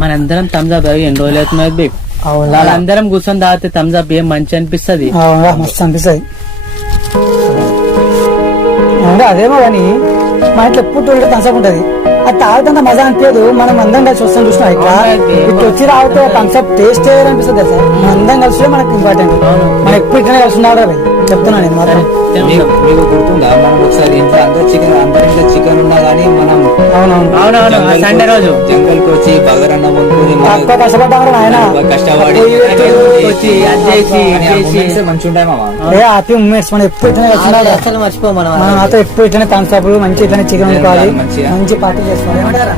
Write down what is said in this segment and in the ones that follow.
మనందరం థమ్స్అప్ ఎన్ని రోజులు అవుతుంది అందరం కూర్చొని తాగితే థమ్స్అప్ ఏం మంచి అనిపిస్తుంది. మస్తు అనిపిస్తుంది. అదేమో కానీ మా ఇంట్లో ఎప్పుడు టోల్గేట్ థమ్స్అప్ ఉంటది. అది తాగుతున్న మజా అనిపించదు. మనం అందరం కలిసి వస్తాం చూసినా ఇట్లా ఇట్లా వచ్చి రావుతో థమ్స్అప్ టేస్ట్ అనిపిస్తుంది కదా సార్. మనం అందరం కలిసి మనకు ఇంపార్టెంట్. మనం ఎప్పుడు ఇట్లా కలిసి ఉన్నాడు చెప్తున్నా నేను మాత్రం. మీకు గుర్తుందా మనం ఒకసారి ఇంట్లో అందరింట్లో చికెన్ ఉన్నా గానీ మనం సండే రోజు జంగల్ కి వచ్చి బగరన్న వండుకుని కష్టపడ్డారు ఆయన కష్టపడి మంచి ఉంటాయి హ్యాపీ మూమెంట్స్. మనం ఎప్పుడు ఇట్లనే కలిసి అసలు మర్చిపో మనం నాతో ఎప్పుడు ఇట్లనే థమ్స్అప్ మంచి ఇట్లనే చికెన్ వండుకోవాలి, మంచి పార్టీ చేసుకోవాలి. ఏమంటారా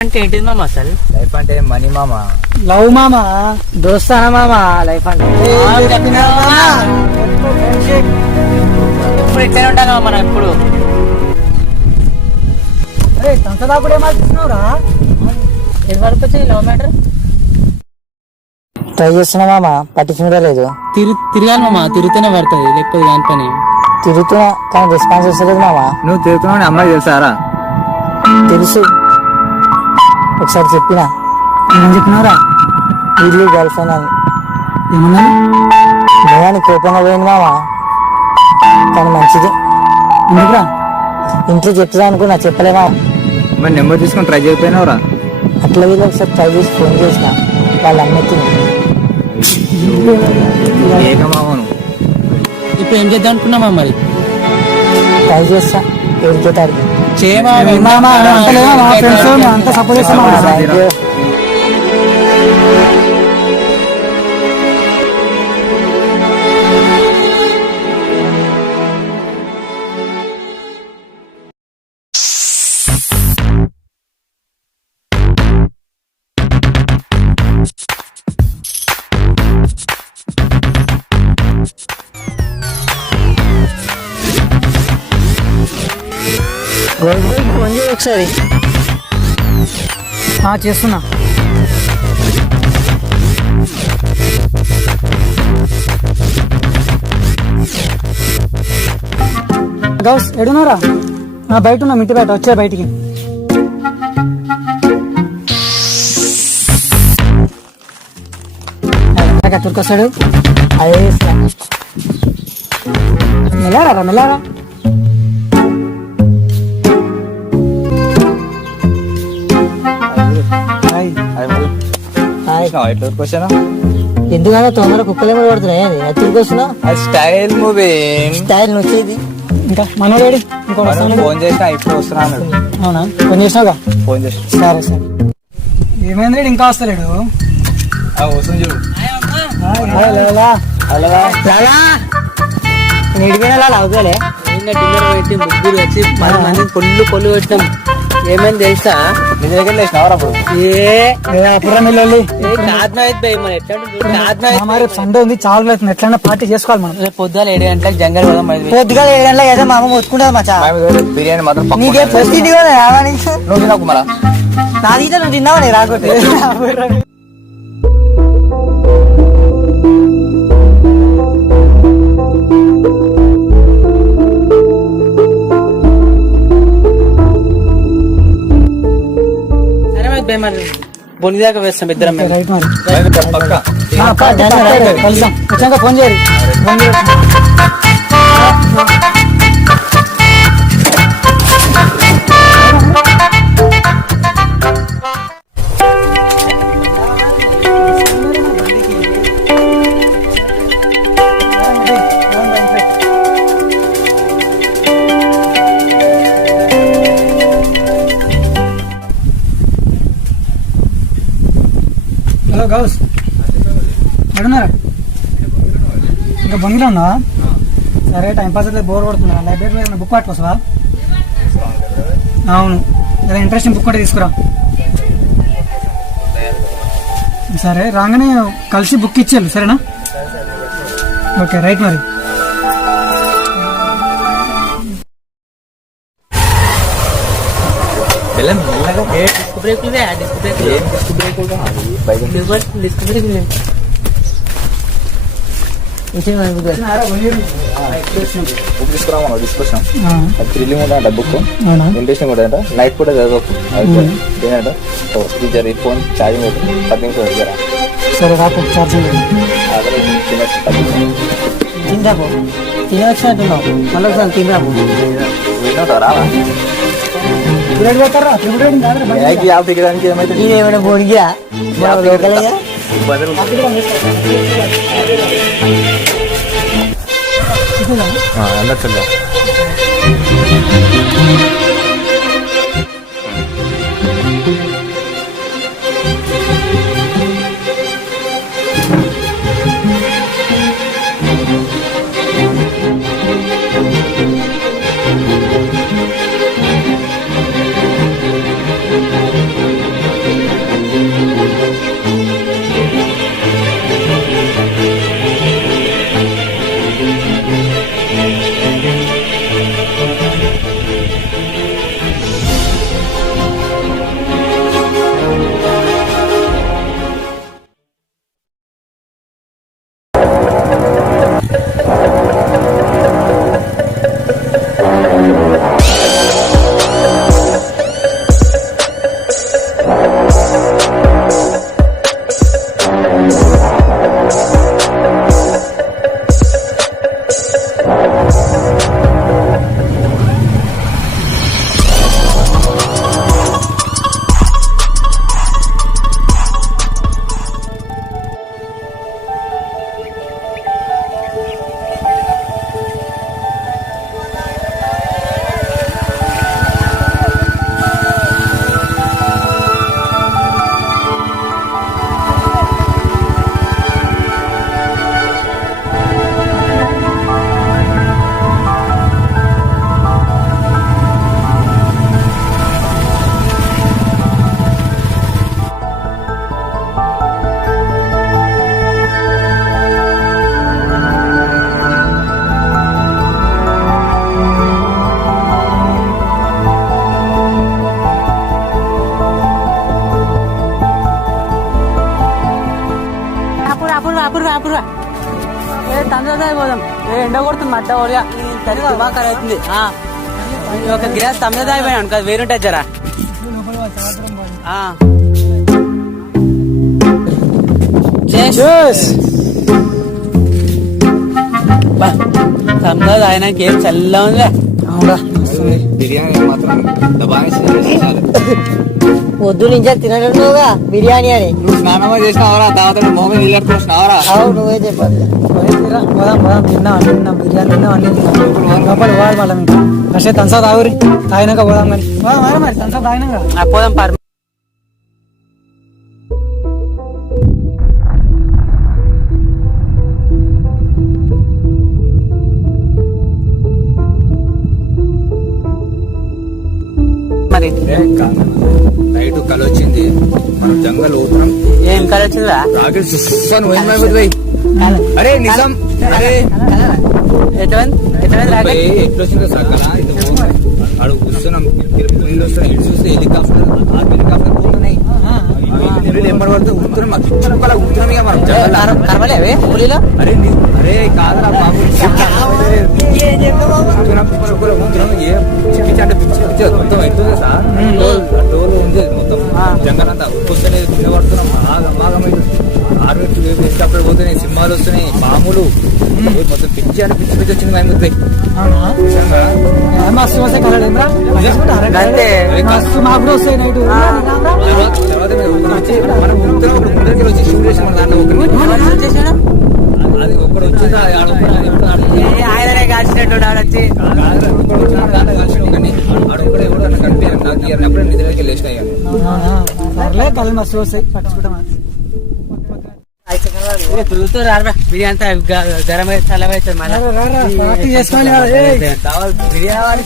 అంటే ఏంటిది మామ అసలు? లైఫ్ అంటే మనీ మామ, లవ్ మామ, దోస్తానా మామ లైఫ్ అంటే ఇప్పుడు ఇట్లనే ఉంటాను మనం ఎప్పుడు. అరే తంతదా కూడా ఏమాడుతున్నావురా? ఏది వరకు వచ్చింది లవ్ మ్యాటర్? ట్రై చేస్తున్నా మామ, పట్టించుకుంటా లేదు. తిరగాలి మామ, తిరుగుతూనే పడుతుంది లేకపోతే దాని పని. తిరుగుతున్నా కానీ రెస్పాన్స్ వస్తలేదు మామ. నువ్వు తిరుగుతున్నావు అమ్మాయి తెలుసారా? తెలుసు, ఒకసారి చెప్పినా. ఏమని చెప్పినావురా? వీళ్ళు గర్ల్ ఫ్రెండ్ అని. ఏమన్నా భయాన్ని కోపంగా పోయింది మామ, కానీ మంచిది. ఎందుకురా? ఇంట్లో చెప్తా అనుకున్నా, చెప్పలేమా. మరి నెంబర్ తీసుకొని ట్రై చేయకపోయినావురా? అట్లా వీళ్ళు ఒకసారి ట్రై చేసి ఫోన్ చేసిన, వాళ్ళ అమ్మెత్తింది. ఇప్పుడు ఏం చేద్దాం అనుకున్నామా? మరి ట్రై చేస్తా, ఏడిపోతారు. అంత సపోర్ట్ చేస్తాం. ఫోన్ చేయి ఒకసారి. చేస్తున్నా. గౌస్ ఎడున్నారా? బయట ఉన్నా, ఇంటి బయట. వచ్చే బయటికి. తుర్కొస్తాడు. అదే మెల్లారా మెల్లారా. ఎందుకన్నా తొందరగా కుక్కలే పడుతున్నాయి. తిరిగొస్తున్నా. స్టైల్ మూవీ స్టైల్ నచ్చేది. ఇంకా మనోడు ఫోన్ చేసినా ఇప్పుడు వస్తున్నాను. అవునా? ఫోన్ చేసినావుగా? ఫోన్ చేసిన. సరే సరే. ఏమైంది ఇంకా వస్తలేడు? వస్తుంది చూడు. నిడిపోయినా అవుతాలే. డిన్నర్ పెట్టి ముగ్గురు వచ్చి 10 మంది పొల్లు పెట్టినాం. ఏమైంది తెలుసా? నీ దగ్గర లేచినావరా అప్పుడు? సండే ఉంది, చాలా అవుతుంది. ఎట్లన్నా పార్టీ చేసుకోవాలి మనం. పొద్దుగా 7 గంటలకు జంగల్ పోదాం. పొద్దుగా 7 గంటలకు ఏదో మా అమ్మ మొత్తుకుంటుంది మచ్చా. బిర్యానీ మాత్రం నీకే ప్రతి నువ్వు తినకు మళ్ళా. నా దీంట్లో నువ్వు తిన్నావని రాకపోతే. బొని దాకా వేస్తాం ఇద్దరం. రైట్ మరి కలుద్దాం. వచ్చాక ఫోన్ చేయాలి. హలో గౌస్, ఎడున్నారా? ఇంకా బంగిలో ఉన్నా? సరే, టైంపాస్ అయితే బోర్ పడుతున్నా. లైబ్రరీలో ఏదైనా బుక్ పట్టుకోసవా? అవును, ఏదైనా ఇంట్రెస్టింగ్ బుక్ కూడా తీసుకురా. సరే, రాగానే కలిసి బుక్ ఇచ్చేయాలి. సరేనా? ఓకే రైట్ మరి. బెల్లం మెల్లగా డిస్క్ బ్రేక్ డిస్క్ బ్రేక్ ఏం డిస్క్ బ్రేక్ కూడా డిస్క్ బ్రేక్ బుక్ తీసుకురామా తీసుకొచ్చాం. ఆ, అది థ్రిల్లింగ్ ఉంటాయంట బుక్, అవునా? ఇంట్రెస్టింగ్ ఉంటాయంట. నైట్ కూడా చదవచ్చు ఏంటంట. జర ఈ ఫోన్ ఛార్జింగ్ పెట్టి 10 నిమిషాలు దగ్గర సరే రాకు ఛార్జింగ్ తిందాపు తినొచ్చినట్టున్నావు మళ్ళీ ఒకసారి తిందాము రావా యాప్ దిగడానికి ఏమైతే ఏమైనా బొడిగా లోకల్గా అన్నట్టు పోదాం. ఎండ కొడుతుంది మడ్డ ఓడిగా తల్లి దిమాకర్ అవుతుంది. ఒక గిలాస్ తమ్మిద అయిపోయినా అనుకో వేరుంటుంది జరా. తమ్మిద ఆయనకి ఏం చల్ల ఉందిలే. బిర్యానీ మాత్రం పొద్దు నుంచి తినడుగా బిర్యానీ అని. నువ్వు స్నానమా చేసినావరా? తర్వాత మొహం నీళ్ళతో వచ్చినావరా? నువ్వే చెప్పాలి. తిన్నాం బిర్యానీ తిన్నాం అన్ని తిన్నాం. లోపల పోవాలి మళ్ళీ ఇంకా ఫస్ట్ తనసా తాగురి, తాగినాక పోదాం కానీ మరి తనసా తాగినాక పోదాం పర్ మరి నైట్ కళ వచ్చింది. మనం జంగల్ పోతున్నాం. ఏం కళ వచ్చిందా? రాకెట్ సుస్సాను పోయింది. అరే నిజం. అరే ఎట్లొచ్చిందో సక్కల అడు కూర్చున్నాం. నీళ్ళు వస్తున్నాయి. ఇటు చూస్తే హెలికాప్టర్ పోతున్నాయి. ఎంబడి పడితే ఉత్తరం ఉత్తరం ఇక మనం కరవలే అవే పులిలో. అరే అరే కాదరా బాబు ఉత్తరం ఏ పిచ్చి అంటే పిచ్చి మొత్తం ఎట్లుంది సార్. టోల్ ఉంది మొత్తం జంగల్ అంతా ఉప్పుస్తలే కింద పడుతున్నాం. ఆగమైంది. ఆర్వెట్ వేసినప్పుడు పోతున్నాయి, సినిమాలు వస్తున్నాయి, పాములు మొత్తం పిచ్చి అంటే పిచ్చి పిచ్చి వచ్చింది. మేము అంతే మాకు కూడా వస్తాయి నైట్. తర్వాత మనం ముందరికి వచ్చి షూట్ చేసాం దాంట్లో ఒకరిని. అది ఒకడు వచ్చింది ఆయననే కాల్చినట్టు వచ్చి ఒకడు వచ్చిన దాంట్లో కలిసి ఒకరిని ఆడొక్కడే కూడా కనిపించాను. నాకు ఎప్పుడైనా నిద్రకి వెళ్ళేసినాయి. కళ్ళు మస్తు వస్తాయి పట్టుకుంటాం. బిర్యానీ అంతా గరం అయితే చల్లగా అవుతుంది. మళ్ళీ బిర్యానీ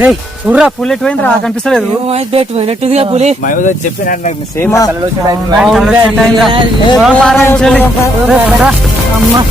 రే చూడరా పులి ఎటు పోయిందిరా కనిపిస్తలేదు పోయినట్టుగా పులి మహమూద్ వచ్చి చెప్పిన నాకు సేమ్ కలలో అమ్మా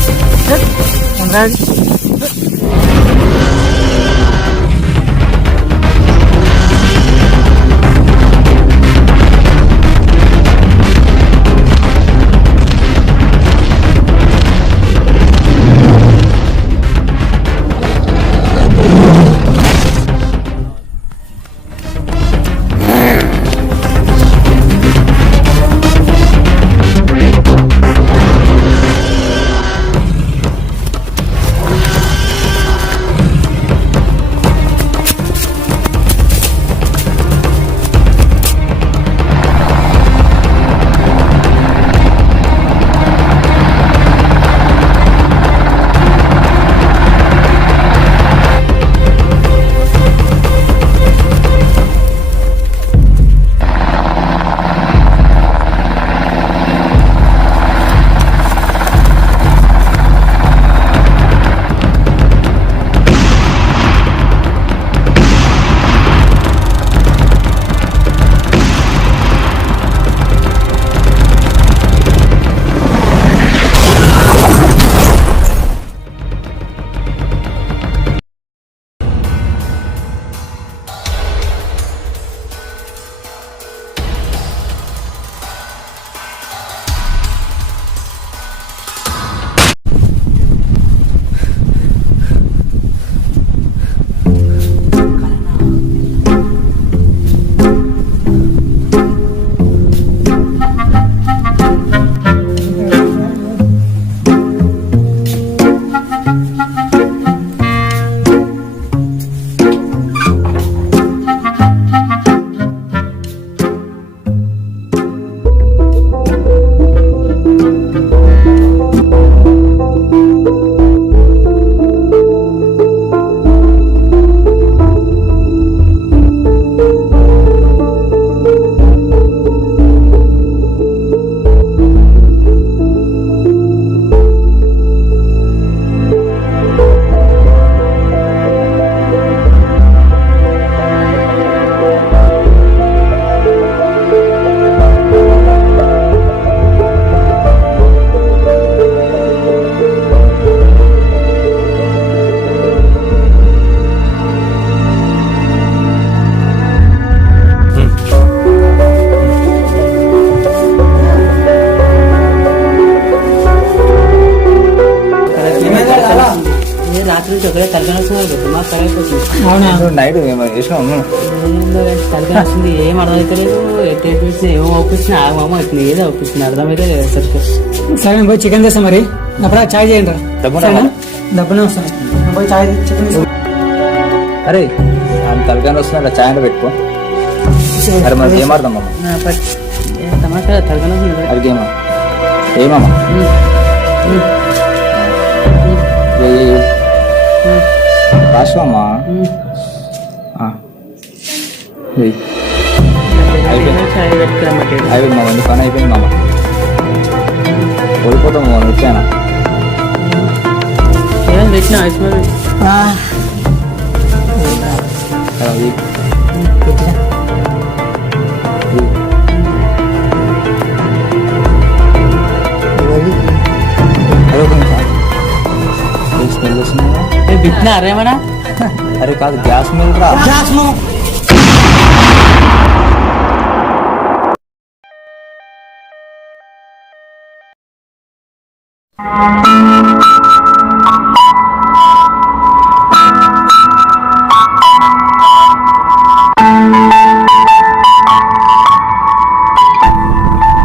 రాత్రి నుంచి ఒకటే తలకాయ వస్తుంది దిమాగ్ ఖరాబ్ అయిపోతుంది. అవునా నైట్ వేసినాం తలకాయ వస్తుంది, ఏం అర్థమవుతలేదు. ఎట్ ఏమో ఒప్పించిన ఆగమో అవుతుంది, ఏదో ఒప్పించింది అర్థమైతే లేదు సరికి. సరే నేను పోయి చికెన్ తెస్తా మరి అప్పుడు చాయ్ చేయండి రా డబ్బునా? డబ్బునే వస్తాను నేను పోయి చాయ్ చికెన్ తెస్తా. అరే తలకాయ వస్తున్నా చాయ్ పెట్టుకో. అరే మరి గేమ్ ఆడదాం టమాటా తలకాయ వస్తుంది. అది గేమా ఏమమ్మా రాష్ట్రమ్మా అయిపోయింది మామ, నీ పని అయిపోయింది మామ. ఓడిపోతాం మామ, వచ్చానా ఏం తెచ్చిన ఐస్మర్ స్మెల్ వస్తుందా? బిట్నా అరేమనా? అరే కాదు, గ్యాస్ స్మెల్ రా.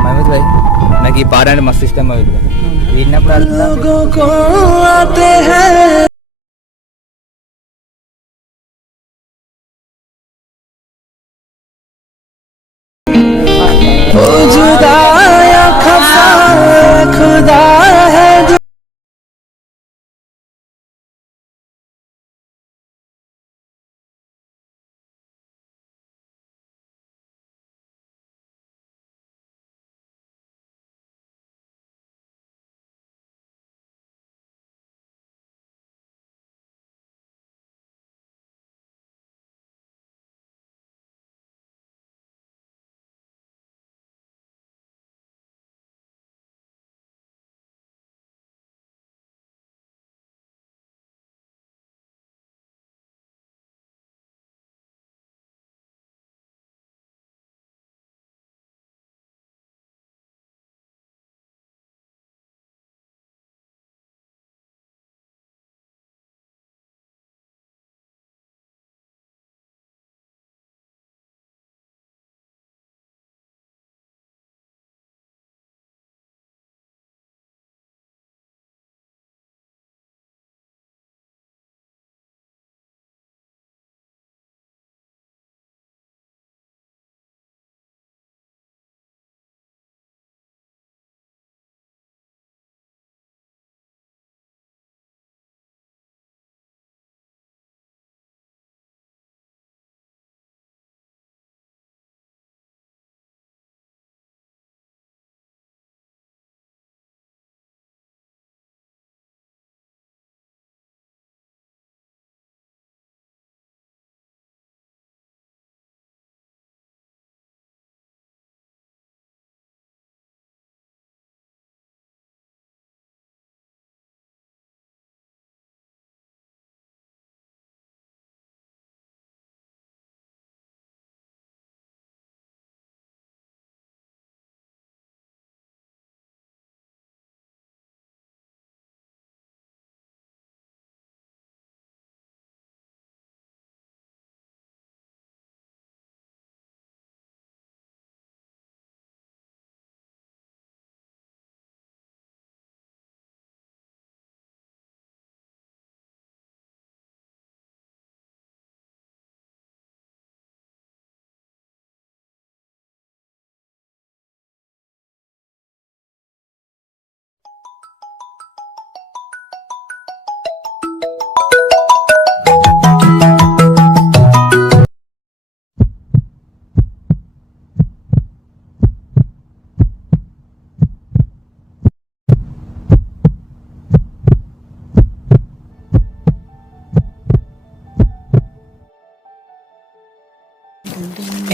మహమూద్ భాయ్, నాకు ఈ పాట అంటే మస్తు ఇష్టం. మహమూద్ భాయ్ విన్నప్పుడు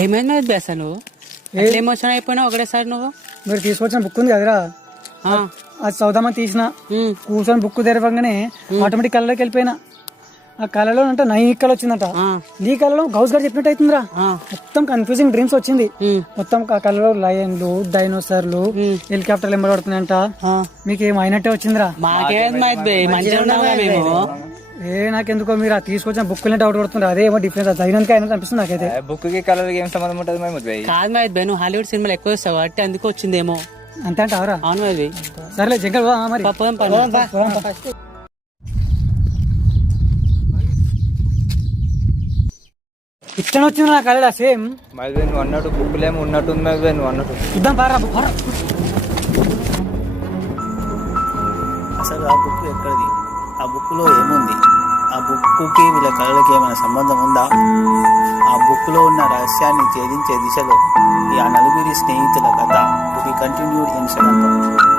ఏమైంది మహేష్ భాయ్ అసలు ఎట్లా ఎమోషన్ అయిపోయినావు ఒకటేసారి నువ్వు? మీరు తీసుకొచ్చిన బుక్ ఉంది కదరా, ఆ, అది చదువుదామని తీసిన, ఉమ్, కూర్చొని బుక్ తెరవగానే ఆటోమేటిక్ కళ్ళలోకి వెళ్ళిపోయినా. ఆ కళలో అంటే నై కళ వచ్చిందట, ఆ, నీ కళలో గౌస్ గారు చెప్పినట్టు అవుతుందిరా. ఆ, మొత్తం కన్ఫ్యూజింగ్ డ్రీమ్స్ వచ్చింది. ఉమ్, మొత్తం ఆ కళలో లయన్లు, డైనోసార్లు, హెలికాప్టర్లు ఎంబడబడుతున్నాయంట. ఆ. మీకు ఏం అయినట్టే వచ్చిందిరా. మాకేం మహేష్ భాయ్ మంచిగా ఉన్నావుగా మేము. నాకెందుకో మీరు ఆ తీసుకొచ్చిన బుక్ డౌట్ పడుతున్నారు. అదే ఏమో డిఫరెన్స్ చదివినందుకు అయినా అనిపిస్తుంది నాకైతే. బుక్ కి కలర్ ఏం సంబంధం ఉంటుంది మహమూద్ భాయ్? కాదు మహేష్ భాయ్, నువ్వు హాలీవుడ్ సినిమాలు ఎక్కువ చూస్తావు కాబట్టి అందుకు వచ్చిందేమో. అంతే అంటావరా? అవును మహేష్ భాయ్. సరేలే జంగల్ మరి పోదాం పని. ఇట్లా వచ్చింది నా కళ సేమ్. మహమూద్ భాయ్ నువ్వు అన్నట్టు బుక్ లేమో ఉన్నట్టు ఉంది మహమూద్ భాయ్ నువ్వు అన్నట్టు. చూద్దాం పారా. అసలు ఆ బుక్ ఎక్కడిది? ఆ బుక్లో ఏముంది? ఆ బుక్కి వీళ్ళ కళలకి ఏమైనా సంబంధం ఉందా? ఆ బుక్లో ఉన్న రహస్యాన్ని ఛేదించే దిశలో ఈ ఆ నలుగురి స్నేహితుల కథ to be continued in second part.